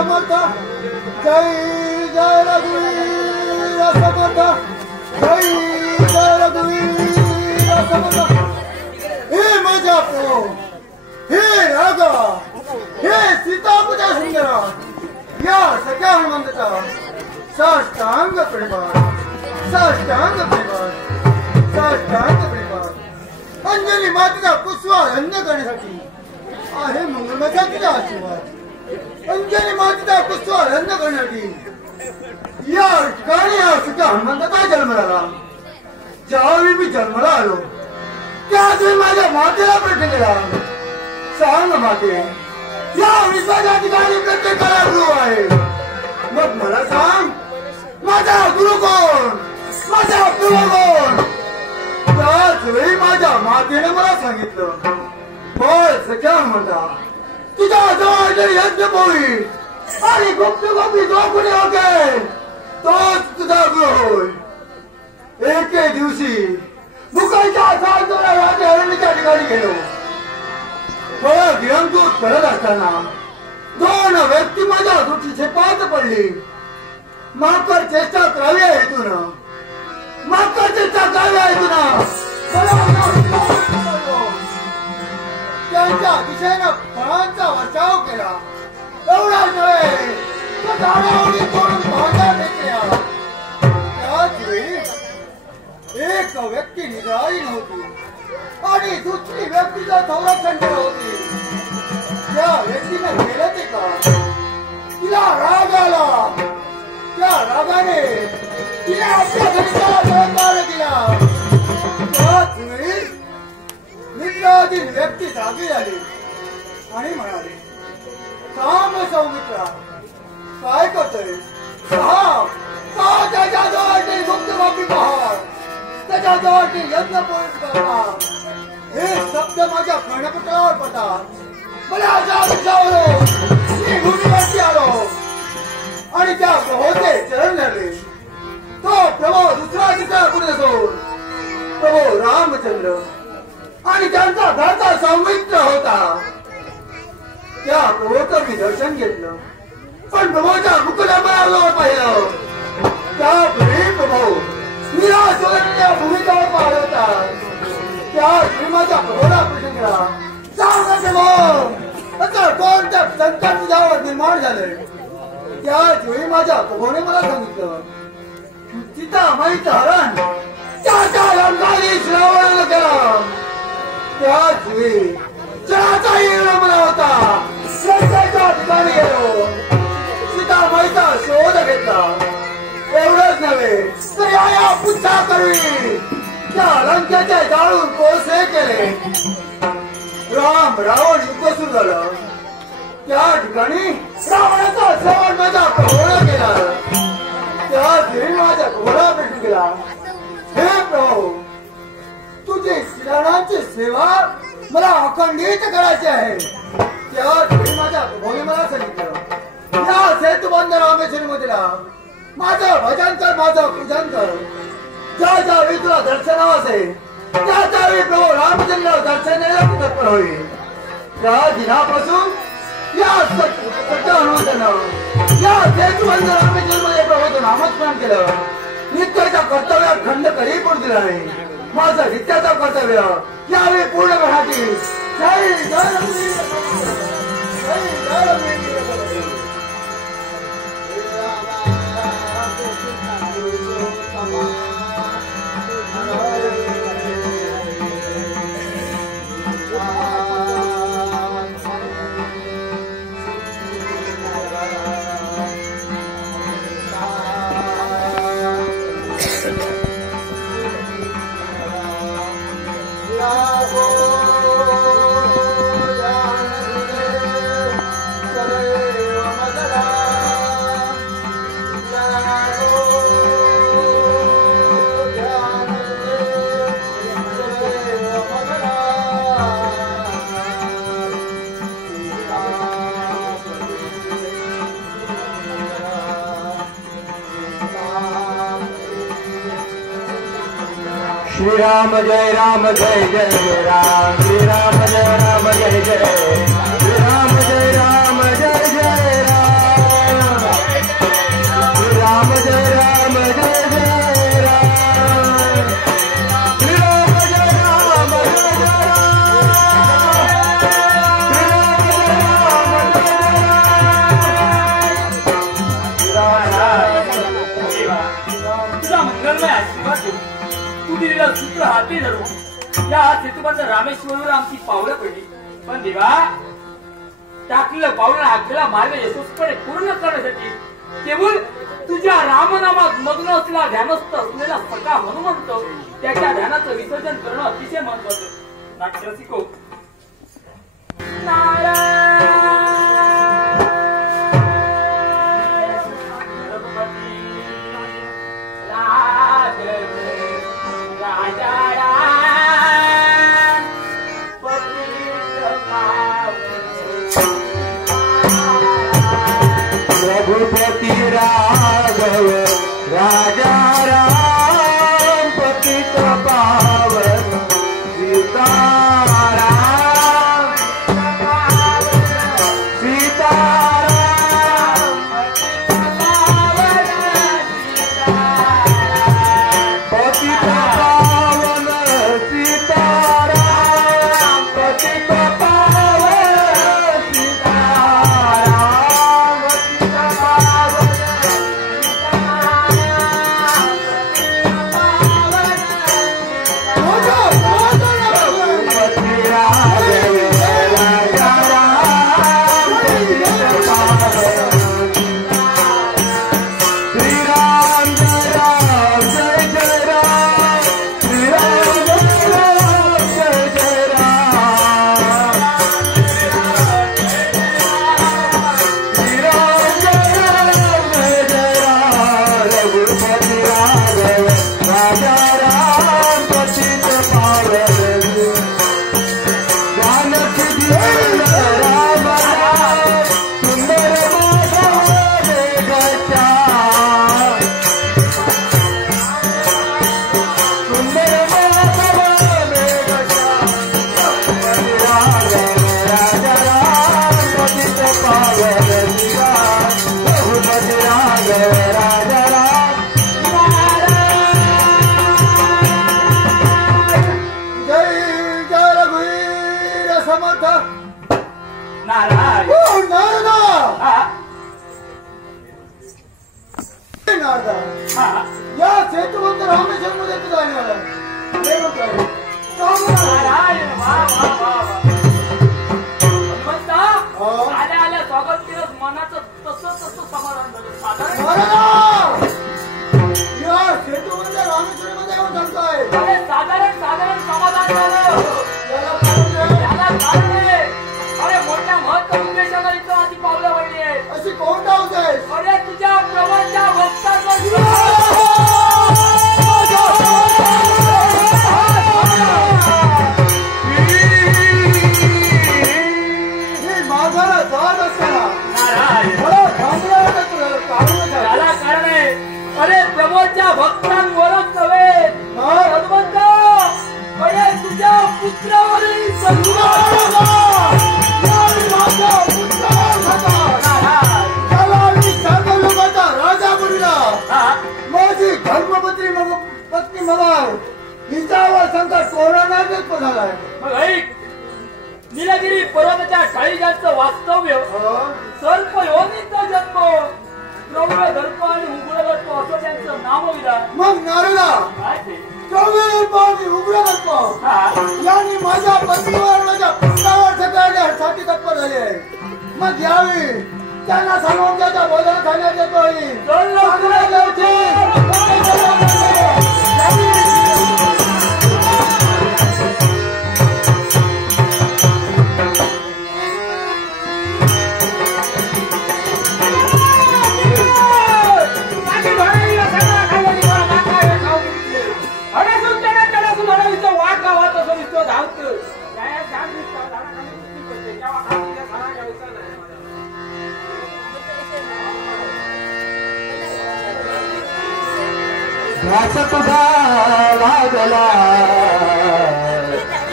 समर्थ जय जय रघुवीर समर्थ जय जय रघुवीर समर्थ। हे माझ्या प्रभू, हे राघव, हे सीतापूजा सुंदरा, या सगळ्या हनुमंताचा साष्टांग प्रणिपात, साष्टांग प्रणिपात, साष्टांग प्रणिपात। अंजली मातेचा पुष्पारण्य करण्यासाठी आहे मंगलमचा तुझा आशीर्वाद। अंजली मातेचा पुष्पारण्य करण्यासाठी या ठिकाणी हा सगळ्या हनुमंताचा जन्म झाला। ज्यावेळी मी जन्माला आलो त्यावेळी माझ्या मातेला प्रश्न केला, सांग माते, या विश्वाच्या ठिकाणी प्रत्येकाला गुरु आहे, मग मला सांग माझा गुरु कोण, माझा गुरु कोण? त्याच वेळी माझ्या मातेने मला सांगितलं, बळ सख्या म्हणता तुझ्या जवळ जरी यज्ञ होईल आणि गुप्त गोपी जो कुणी होते तोच तुझा गुरु होय। एके दिवशी मुकाईच्या साधूला राजे अरण्याच्या ठिकाणी गेलो। फळ गिरंतूत करत असताना दोन व्यक्ती माझ्या दृष्टी छेपात पडली। माकर चेष्टा करावी आहे इथून, माकर चेष्टा करावी आहे इथून। त्यांच्या दिशेनं फळांचा वर्षाव केला। एवढा नव्हे तर झाडावरी तोडून भांड्या फेकल्या। त्याच वेळी एक व्यक्ती निघाली नव्हती आणि दुसरी व्यक्तीचं संरक्षण करत होती। त्या व्यक्तीनं केलं ते का? तिला राग आला, त्या रागाने तिने आपल्या घरीचा सहकार दिला। त्याच वेळी मित्राधीन व्यक्ती जागी झाली आणि म्हणाली, काम सौमित्रा काय करतोय? त्याच्या जवळ गुप्त गोपी पहार, त्याच्या जवळ यज्ञ पूर्ण करणार, हे शब्द माझ्या कर्णपत्रावर पडतात। मला जागलो, मी भूमीवरती आलो आणि त्या प्रभूचे चरण धरले। तो प्रभू दुसरा तिसरा कुणी नसो, प्रभू रामचंद्र आणि त्यांचा घरचा सौमित्र होता। त्या प्रभूचं मी दर्शन घेतलं, पण प्रभूच्या मुकुला मला पाहिलं। त्यावेळी प्रभू निराश होण्याच्या भूमिकावर पाहत होता। त्या माझ्या प्रभूला प्रश्न केला, सांग प्रभू आता कोणत्या संकट तुझ्यावर निर्माण झाले? त्याच वेळी माझ्या प्रभूने मला सांगितलं, सीतामाईचं हरण त्याच्या लंकाने श्रावणाला केला। त्याच वेळी चराचाही मला होता। लंकेच्या ठिकाणी गेलो, सीतामाईचा शोध घेतला। एवढंच नव्हे तर या पुच्छा करवी त्या लंकेचे जाळून कोळसे केले। राम रावण युद्ध सुरू झालं। त्या ठिकाणी रावणाचा श्रवण माझ्या प्रभूला केला। त्याच वेळी माझ्या प्रभूला भेटून गेला, हे प्रभू तुझी श्रीरामाची सेवा मला अखंडित करायची आहे। त्याच वेळी माझ्या प्रभूने मला सांगितलं, या सेतुबंध रामेश्वरी मधीला माझं भजन कर, माझं पूजन कर। ज्या ज्या वेळी तुला दर्शनाव असेल त्या त्यावेळी प्रभू रामचंद्र दर्शन तत्पर होईल। त्या दिनापासून या हनुमंतानं या सेतुबंध रामेश्वरी मध्ये प्रभूचं नामस्मरण केलं। नित्याच्या कर्तव्यात खंड कधी पडू दिला नाही। माझं नित्याचं कर्तव्य यावेळी पूर्ण करण्याची जय जय रघुवीर, जय जय रघुवीर। श्री राम जय जय राम, श्री राम जय जय, श्री राम जय जय राम। सूत्र हाती धरून या सेतूबंद रामेश्वरवर आमची पावलं पडली. पण देवा, टाकलेलं पावलं हाकलेला मार्ग यशस्वीपणे पूर्ण करण्यासाठी केवळ तुझ्या रामनामात मग्न असलेला ध्यानस्थ असलेला सखा हनुमंत त्याच्या ध्यानाचं विसर्जन करणं अतिशय महत्वाचं. नाट्यरसिको, रघुपति राघव राजा राम पतित पावन सीताराम सीताराम पतित पावन सीताराम पतित पावन सीताराम या सेतुबंद रामेश्वर मध्ये तू जाणार आल्या स्वागत केलं मनाचं तसं समाधान झालं. या सेतुबंद रामेश्वर मध्ये येऊन सांगताय साधारण समाधान झालं. त्याला कारण आहे. अरे मोठ्या महत्व उद्देशाला इथं माझी पावलं वळली आहे. अशी कोण डाऊस आहे? अरे तुझ्या प्रभूच्या भक्तांना माझा जात असताना त्याला कारण आहे. अरे प्रभूच्या भक्तांवरच नव्हे हनुमंत, अरे तुझ्या पुत्रावरही राजा मुलीला माझी धर्मपत्नी पत्नी मगार हिच्यावर संकट कोरोनाच झालाय. मग ऐक, निलगिरी पर्वताच्या काळीजाचं वास्तव्य सर्प योनीचा जन्म प्रौढ दर्प आणि उघडगत्व असं त्यांचं नामविधान. मग नारदा उघडगत्व यांनी माझ्या पत्नीवर माझ्या पुत्रावर सगळ्यासाठी तत्पर झाले आहे. मग यावेळी त्यांना सांगून त्याच्या बोलणं खाण्यात येतो. घास तुझा लागला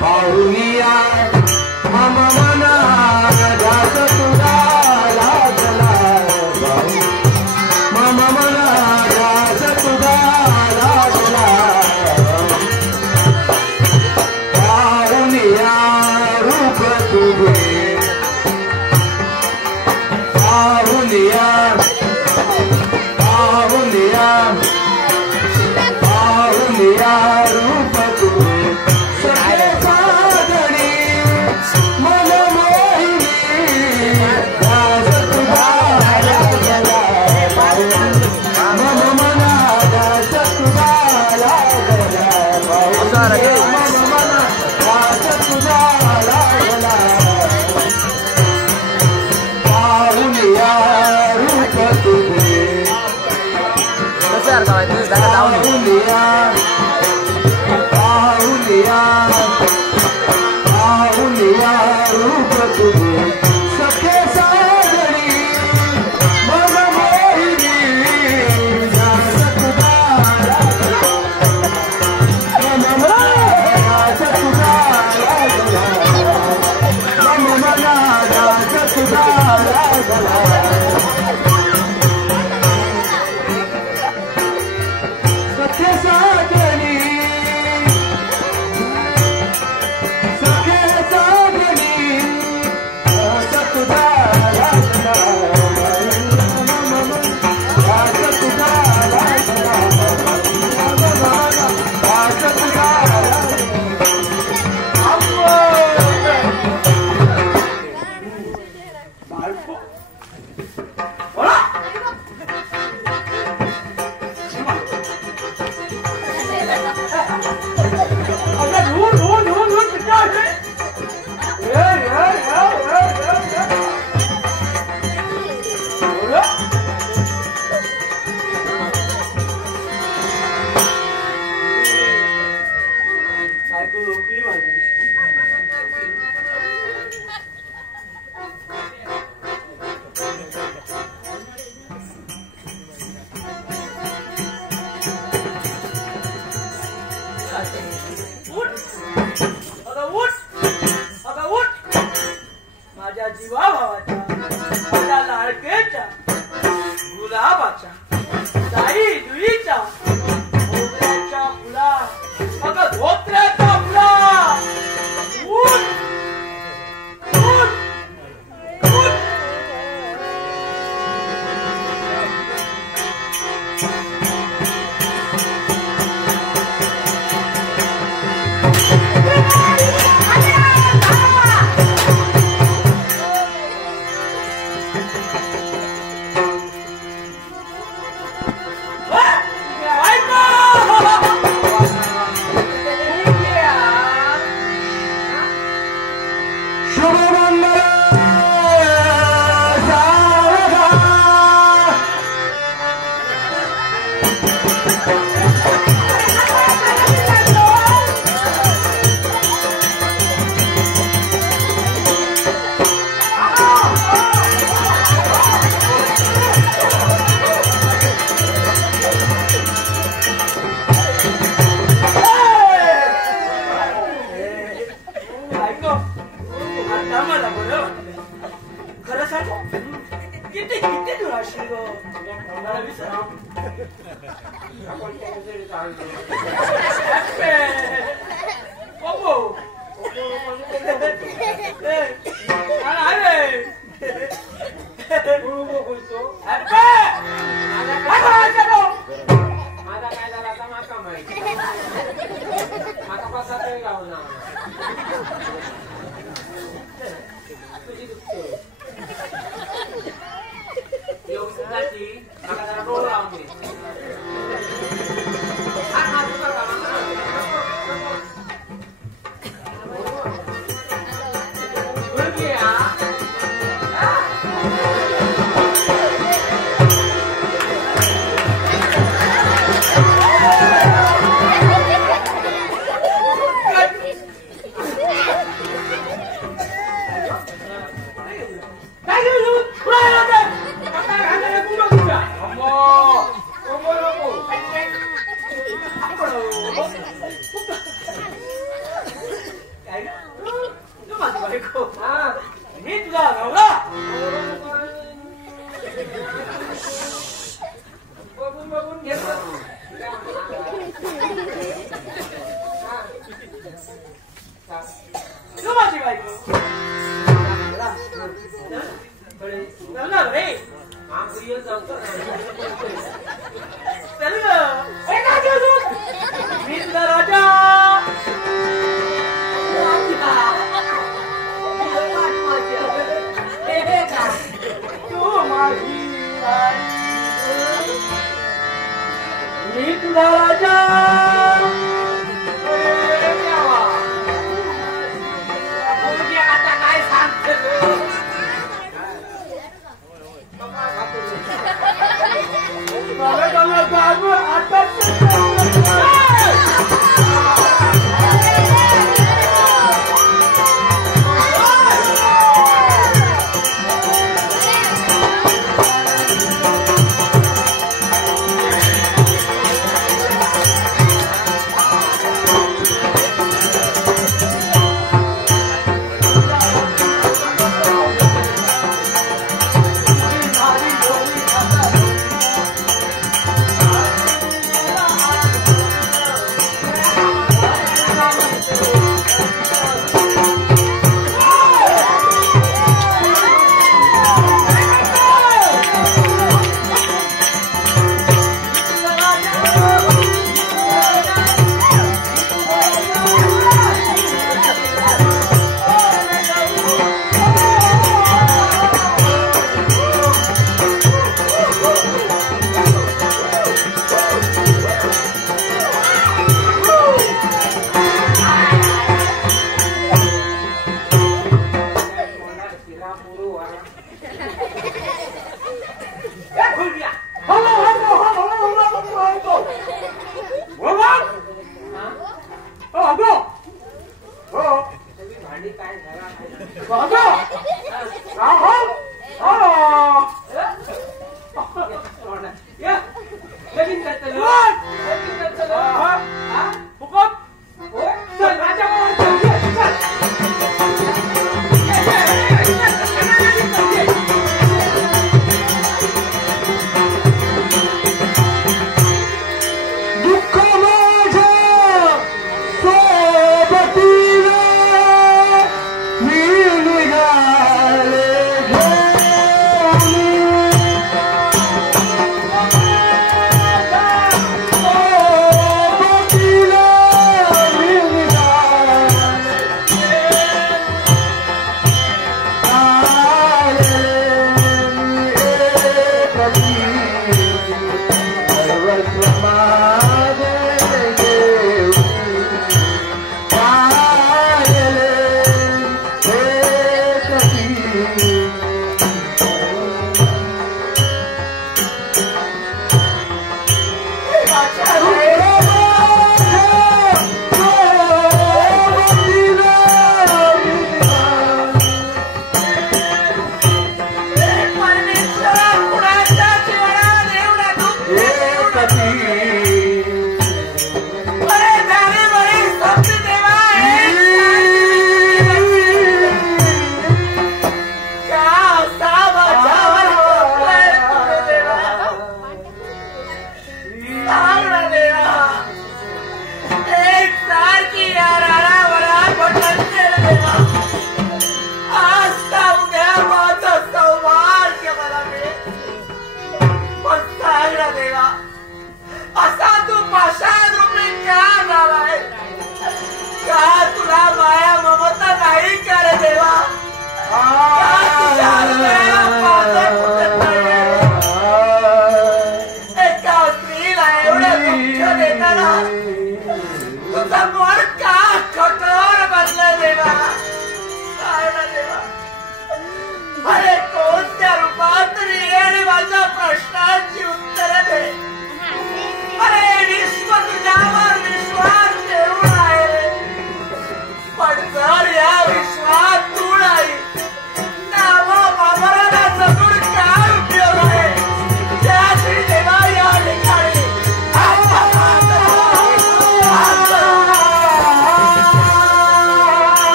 पाहुनिया मम मना घास तुझा लागला मम मना घास तुझा लागला पाहुनिया रूप तुझे पाहुनिया पाहुनिया रूप तू माझ्या जीवा भावाच्या माझ्या लाडकेच्या गुलाबाच्या साई जुईच्या मोगऱ्याच्या फुला अगं धोत्र्याच्या फुला उठ उठ उठ चल माझ्या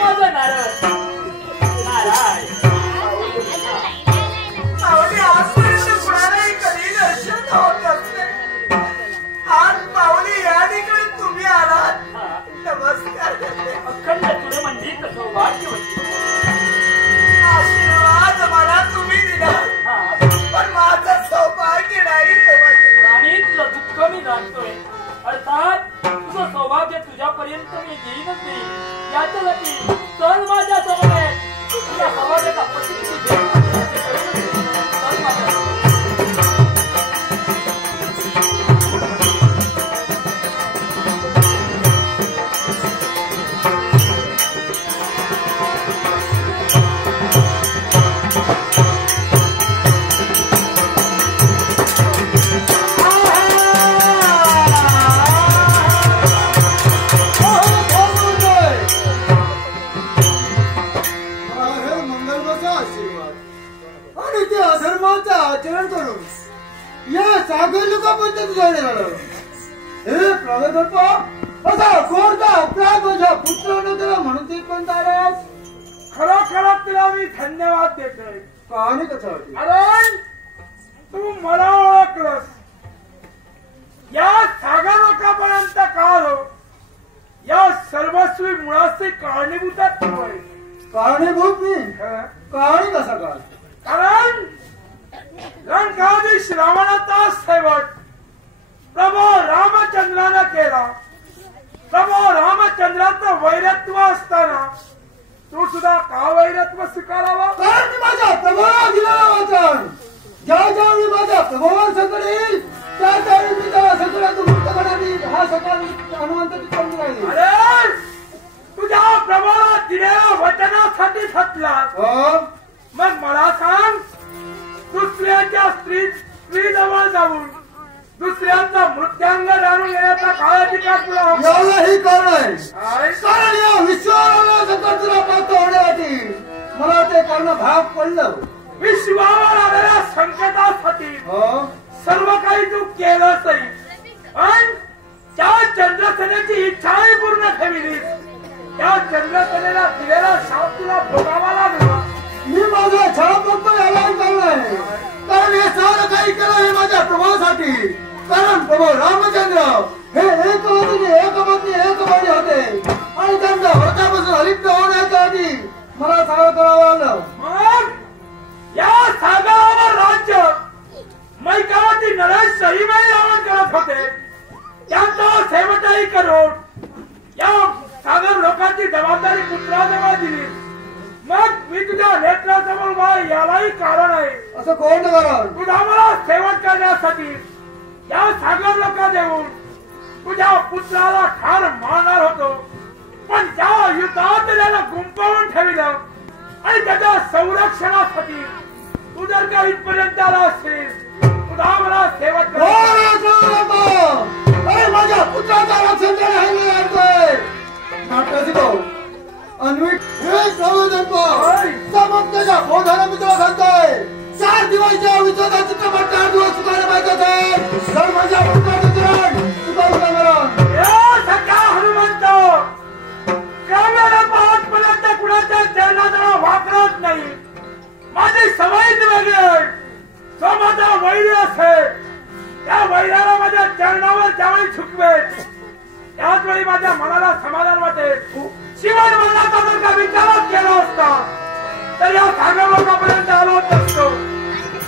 माझा नारळ नाराय अखंड तुझे म्हणजे कसं भाग्य होती आशीर्वाद मला तुम्ही दिला पण माझं सौभाग्य नाही आणि तुझं दुःख मी जाणतोय अर्थात तुझं सौभाग्य तुझ्यापर्यंत मी येईनच देईन याच्यासाठी चल माझ्या समोर तुझ्या सौभाग्याचा प्रतिनिधी चल माझ्या आचरण करून या सागर लोकांबद्दल जाणे झालं हे प्रगतप्पा असा कोणता अपराध माझ्या पुत्रानं त्याला म्हणून ते पण तारास खरोखर तुला मी धन्यवाद देतोय कहाणी कसा होती कारण तू मला ओळखलंस या सागर लोकांपर्यंत काळ या सर्वस्वी मुळाचे कारणीभूत कारणीभूत मी कहाणी कसा काळ कारण लंकाधीश रावणाचा शेवट प्रभू रामचंद्रानं केला प्रभू रामचंद्राचं वैरत्व असताना तू सुद्धा का वैरत्व स्वीकारावा कारण मी माझ्या प्रभावाला दिलेला वाचन ज्या ज्यावेळी माझ्या प्रभावाला संकट येईल त्या त्यावेळी मी त्या संकटातून मुक्त करण्याची हा सकाळ हनुमंताची कमी राहिली अरे तुझ्या प्रभावाला दिलेल्या वचनासाठी थकला मग मला सांग दुसऱ्याच्या स्त्री जवळ जाऊन दुसऱ्यांचा मृत्यांग जाणून घेण्याचा काय अधिकार तुला एवढंही कारण आहे कारण या विश्वाला संकट तुला प्राप्त होण्यासाठी मला ते करणं भाग पडलं विश्वावर आलेल्या संकटासाठी सर्व काही तू केलंसही पण त्या चंद्रसेनेची इच्छाही पूर्ण ठेवलीस त्या चंद्रसेनेला दिलेला शाप तुला भोगावा लागला मी माझा छाप फक्त यालाही कारण आहे कारण हे सर्व काही केलं हे माझ्या प्रभावासाठी कारण प्रभू रामचंद्र हे एकमती होते आणि त्यांच्या व्रतापासून अलिप्त होण्याच्या आधी मला सगळं करावं लागलं मग या सागरावर राज्य मैकावती नरेश सहीबाई रावण करत होते त्यांचा सेवटही करून या सागर लोकांची जबाबदारी पुत्राजवळ दिली मग मी तुझ्या नेत्रासमोर यालाही कारण आहे असं कोण कारण तुझा मला सेवट करण्यासाठी या सागर लोका देऊन तुझ्या पुत्राला ठार मारणार होतो पण त्या युद्धात त्याला गुंपवून ठेवलं आणि त्याच्या संरक्षणासाठी तू जर का इथपर्यंत आला असेल तुझा मला सेवट अरे माझ्या पुत्राचा रक्षण करण्यासाठी अन्वित हे मग त्याच्या बोधाला मित्र सांगतोय 4 दिवसाच्या विचाराचा चित्रपट 4 दिवस चुकायला पाहिजे तर माझ्या पुत्राचं चिरण चुकायला मरण सख्या हनुमंत काव्याला पाहतपर्यंत कुणाच्या चरणाजवळ वापरत नाही माझी सवयच वेगळी आहे तो माझा वैरी असेल त्या वैराला माझ्या चरणावर ज्यावेळी झुकवेल त्याच वेळी माझ्या मनाला समाधान वाटेल शिवाय मरणाचा जर का विचारच केला असता तर या सागर लोकांपर्यंत आलो नसतो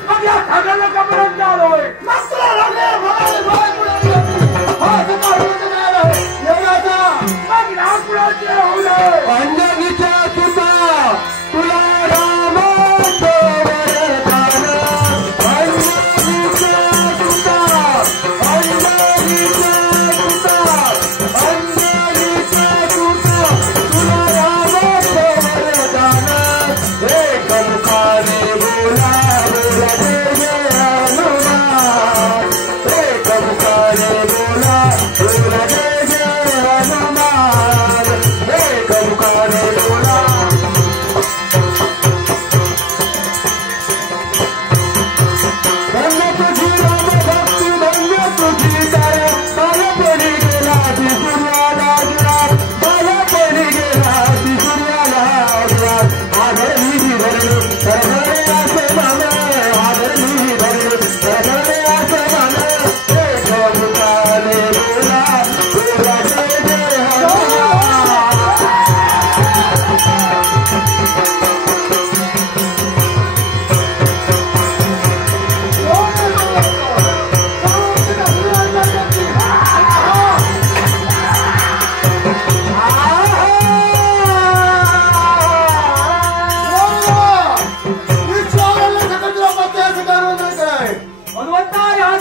मग या सागर लोकांपर्यंत आलोय मग नागपुराचे होऊ अंजनीच्या सुता तुला राम Come on.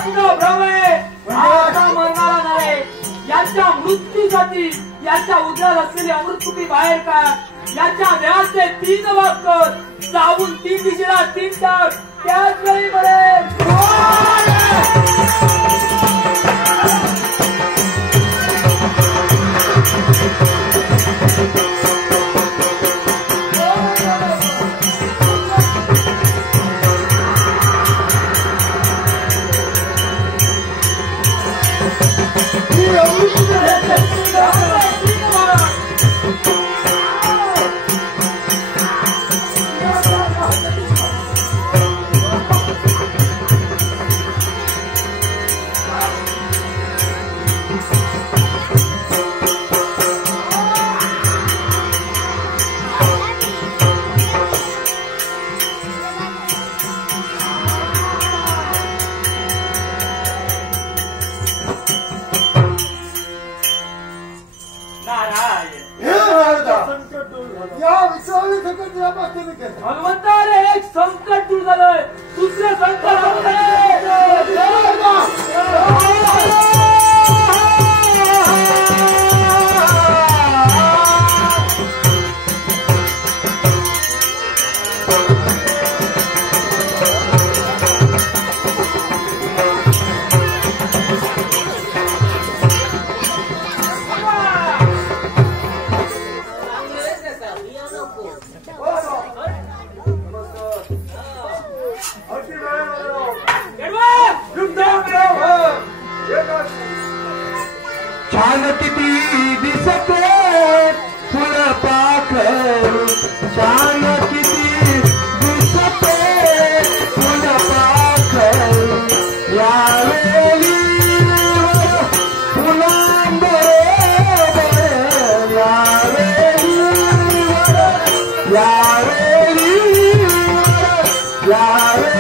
तुझा भ्रम आहे. आता मरणारा नव्हे, याच्या मृत्यूसाठी याच्या उद्यात असलेली अमृतकुपी बाहेर काढ. याच्या देहाचे 3 भाग कर. चावून 3 दिशेला 3 टाक. त्याच वेळी मरेल. हनुमंता रे, एक संकट दूर झालंय. दुसरे संकट छान किती दिसते फुलपाखरू. छान किती दिसते फुलपाखरू. यावेळी फुलांबरोबर यावेळी यावेळी यावेळी